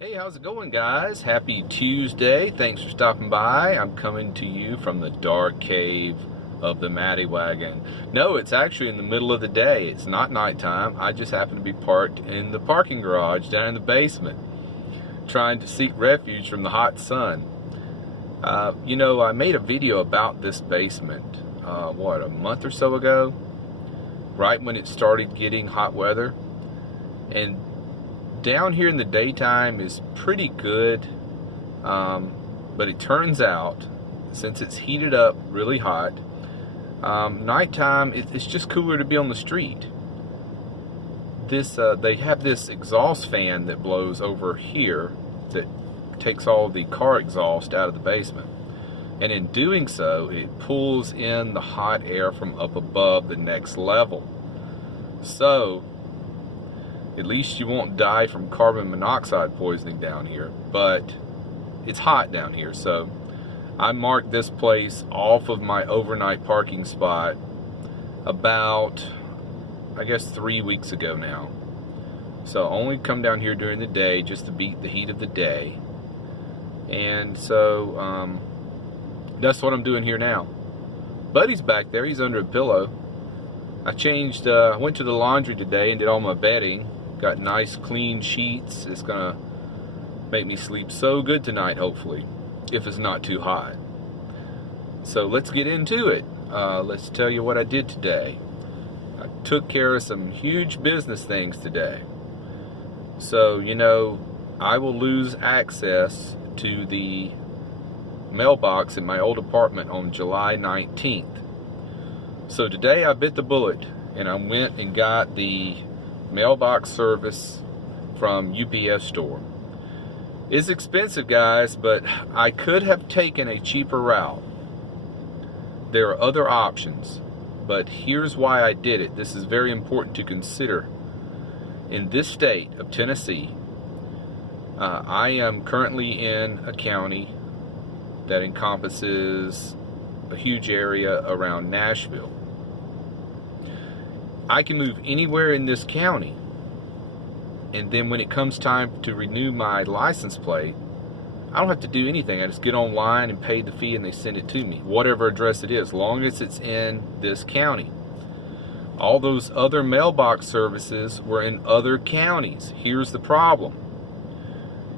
Hey, how's it going, guys? Happy Tuesday. Thanks for stopping by. I'm coming to you from the dark cave of the Matty Wagon. No, it's actually in the middle of the day. It's not nighttime. I just happen to be parked in the parking garage down in the basement, trying to seek refuge from the hot sun. I made a video about this basement, a month or so ago, right when it started getting hot weather. And down here in the daytime is pretty good, but it turns out, since it's heated up really hot, nighttime it's just cooler to be on the street. They have this exhaust fan that blows over here that takes all the car exhaust out of the basement, and in doing so it pulls in the hot air from up above the next level. So at least you won't die from carbon monoxide poisoning down here, but it's hot down here. So I marked this place off of my overnight parking spot about, I guess, 3 weeks ago now. So only come down here during the day just to beat the heat of the day. And so that's what I'm doing here now. Buddy's back there, he's under a pillow. I went to the laundry today and did all my bedding. Got nice clean sheets. It's gonna make me sleep so good tonight, hopefully, if it's not too hot. So let's get into it. Let's tell you what I did today. I took care of some huge business things today. So, I will lose access to the mailbox in my old apartment on July 19th. So today I bit the bullet and I went and got the mailbox service from UPS store. It's expensive, guys, but I could have taken a cheaper route. There are other options, but here's why I did it. This is very important to consider. In this state of Tennessee, I am currently in a county that encompasses a huge area around Nashville. I can move anywhere in this county, and then when it comes time to renew my license plate, I don't have to do anything. I just get online and pay the fee and they send it to me, whatever address it is, long as it's in this county. All those other mailbox services were in other counties. Here's the problem.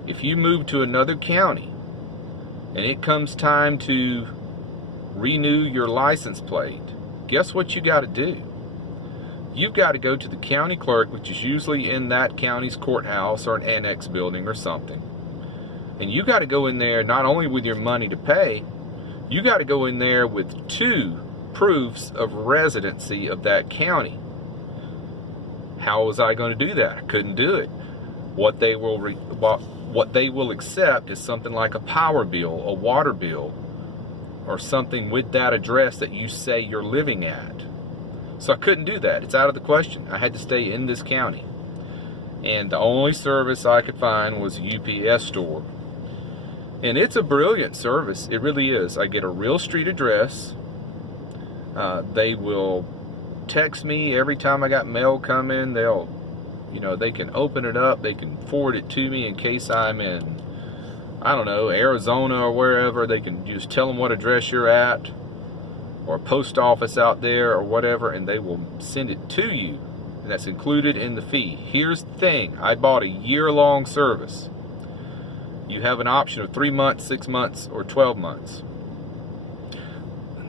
If you move to another county and it comes time to renew your license plate, guess what you got to do? You've got to go to the county clerk, which is usually in that county's courthouse or an annex building or something. And you got to go in there not only with your money to pay, you got to go in there with 2 proofs of residency of that county. How was I going to do that? I couldn't do it. What they will accept is something like a power bill, a water bill, or something with that address that you say you're living at. So I couldn't do that. It's out of the question. I had to stay in this county. And the only service I could find was a UPS store. And it's a brilliant service. It really is. I get a real street address. They will text me every time I got mail coming. They can open it up. They can forward it to me in case I'm in, I don't know, Arizona or wherever. They can just tell them what address you're at, or a post office out there or whatever, and they will send it to you, and that's included in the fee. Here's the thing. I bought a year-long service. You have an option of 3 months, 6 months, or 12 months.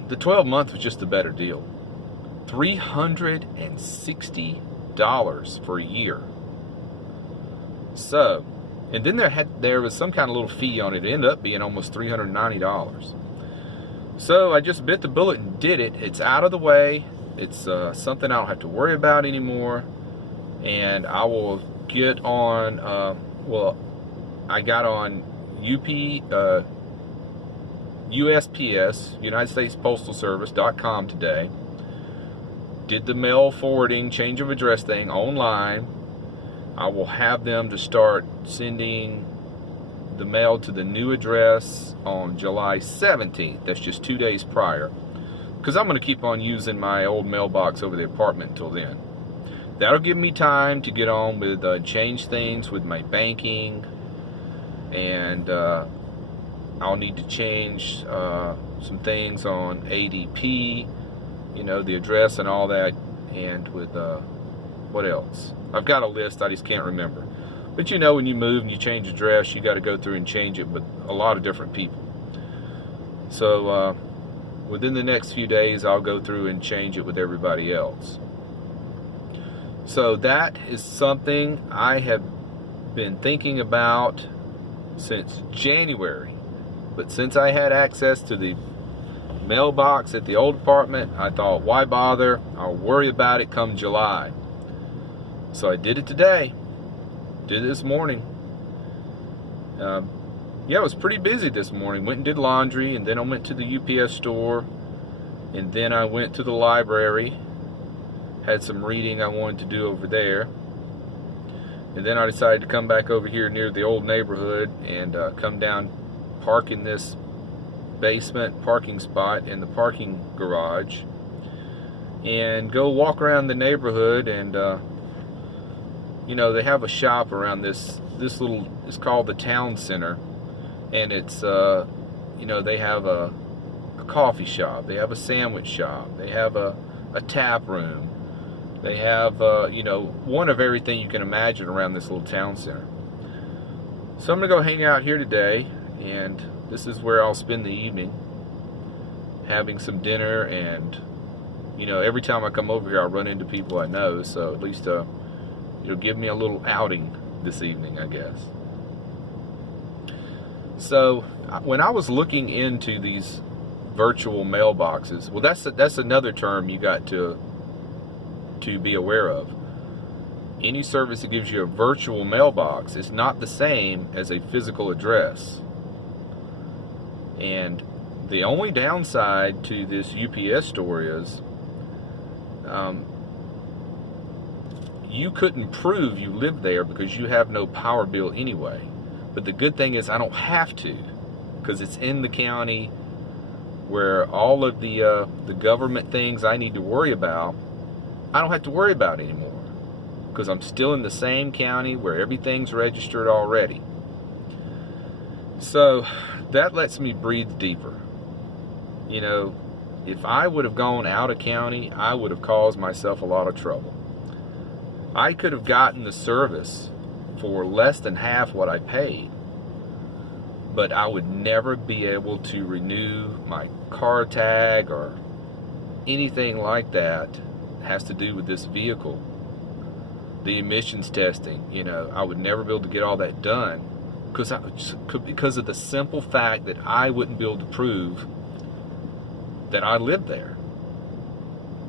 The 12 month was just a better deal. $360 for a year. So, and then there was some kind of little fee on it. It ended up being almost $390. So I just bit the bullet and did it. It's out of the way. It's something I don't have to worry about anymore. And I will get on, I got on USPS, United States Postal Service.com today. Did the mail forwarding, change of address thing online. I will have them to start sending the mail to the new address on July 17th. That's just 2 days prior, because I'm going to keep on using my old mailbox over the apartment until then. That'll give me time to get on with change things with my banking, and I'll need to change some things on ADP, you know, the address and all that, and with what else? I've got a list, I just can't remember. But you know, when you move and you change address, you got to go through and change it with a lot of different people. So within the next few days, I'll go through and change it with everybody else. So that is something I have been thinking about since January. But since I had access to the mailbox at the old apartment, I thought, why bother? I'll worry about it come July. So I did it today. Did it this morning. Yeah, it was pretty busy this morning. Went and did laundry, and then I went to the UPS store, and then I went to the library. Had some reading I wanted to do over there. And then I decided to come back over here near the old neighborhood and come down, park in this basement parking spot in the parking garage, and go walk around the neighborhood. And you know, they have a shop around this little, it's called the town center, and it's you know, they have a coffee shop, they have a sandwich shop, they have a tap room, they have you know, one of everything you can imagine around this little town center. So I'm gonna go hang out here today, and this is where I'll spend the evening, having some dinner. And you know, every time I come over here, I'll run into people I know, so at least it'll give me a little outing this evening, I guess. So when I was looking into these virtual mailboxes, well, that's another term you got to be aware of. Any service that gives you a virtual mailbox is not the same as a physical address. And the only downside to this UPS store is you couldn't prove you live there because you have no power bill anyway. But the good thing is I don't have to, because it's in the county where all of the government things I need to worry about, I don't have to worry about anymore, because I'm still in the same county where everything's registered already. So that lets me breathe deeper. You know, if I would have gone out of county, I would have caused myself a lot of trouble. I could have gotten the service for less than half what I paid, but I would never be able to renew my car tag or anything like that has to do with this vehicle. The emissions testing, you know, I would never be able to get all that done because of the simple fact that I wouldn't be able to prove that I lived there.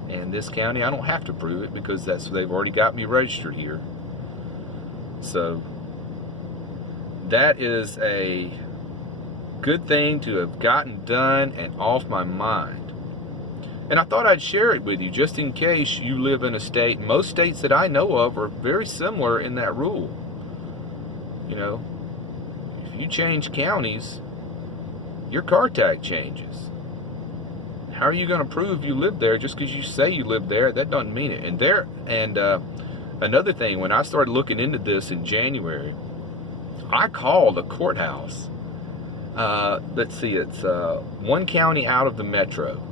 And this county, I don't have to prove it because they've already got me registered here. So that is a good thing to have gotten done and off my mind. And I thought I'd share it with you just in case you live in a state. Most states that I know of are very similar in that rule. You know, if you change counties, your car tag changes. How are you going to prove you live there just because you say you live there? That doesn't mean it. And another thing, when I started looking into this in January, I called a courthouse. Let's see, it's one county out of the metro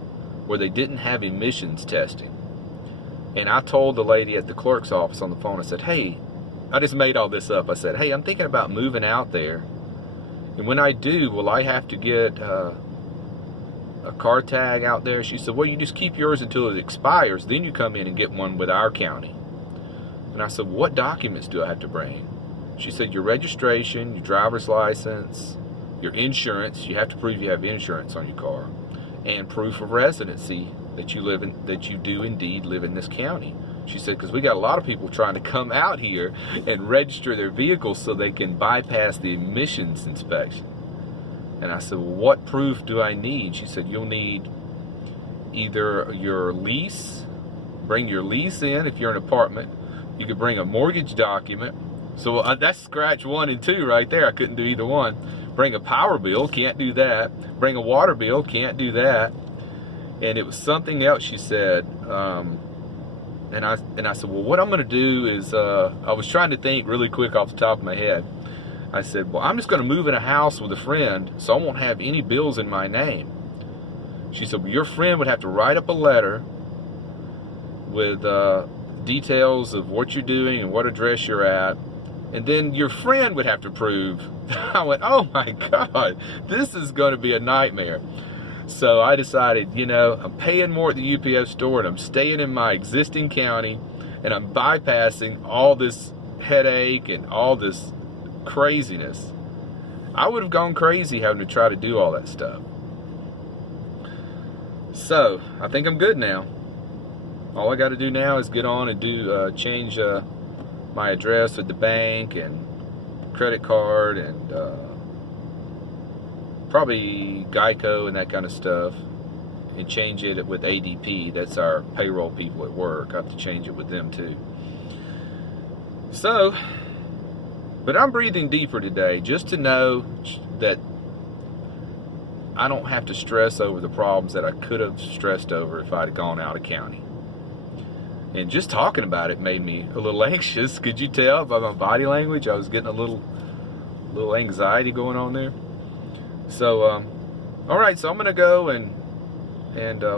where they didn't have emissions testing. And I told the lady at the clerk's office on the phone, I said, hey, I just made all this up. I said, hey, I'm thinking about moving out there. And when I do, will I have to get a car tag out there? She said, well, you just keep yours until it expires, then you come in and get one with our county. And I said, what documents do I have to bring? She said, your registration, your driver's license, your insurance, you have to prove you have insurance on your car, and proof of residency that you do indeed live in this county. She said, because we got a lot of people trying to come out here and register their vehicles so they can bypass the emissions inspection. And I said, well, what proof do I need? She said, you'll need either your lease, bring your lease in if you're an apartment. You could bring a mortgage document. So that's scratch 1 and 2 right there. I couldn't do either one. Bring a power bill, can't do that. Bring a water bill, can't do that. And it was something else she said. And I said, well, what I'm going to do is, I was trying to think really quick off the top of my head. I said, well, I'm just going to move in a house with a friend, so I won't have any bills in my name. She said, well, your friend would have to write up a letter with details of what you're doing and what address you're at, and then your friend would have to prove. I went, oh my God, this is going to be a nightmare. So I decided, you know, I'm paying more at the UPS store, and I'm staying in my existing county, and I'm bypassing all this headache and all this craziness. I would have gone crazy having to try to do all that stuff. So I think I'm good now. All I got to do now is get on and do change my address at the bank and credit card and probably Geico and that kind of stuff, and change it with ADP. That's our payroll people at work. I have to change it with them too. So, but I'm breathing deeper today just to know that I don't have to stress over the problems that I could have stressed over if I'd gone out of county. And just talking about it made me a little anxious. Could you tell by my body language? I was getting a little anxiety going on there. So, all right, so I'm going to go and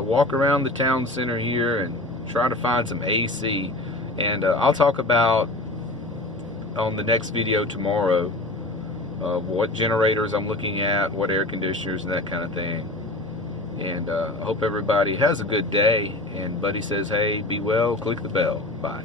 walk around the town center here and try to find some AC. And I'll talk about on the next video tomorrow what generators I'm looking at, what air conditioners and that kind of thing. And I hope everybody has a good day. And Buddy says, hey, be well, click the bell. Bye.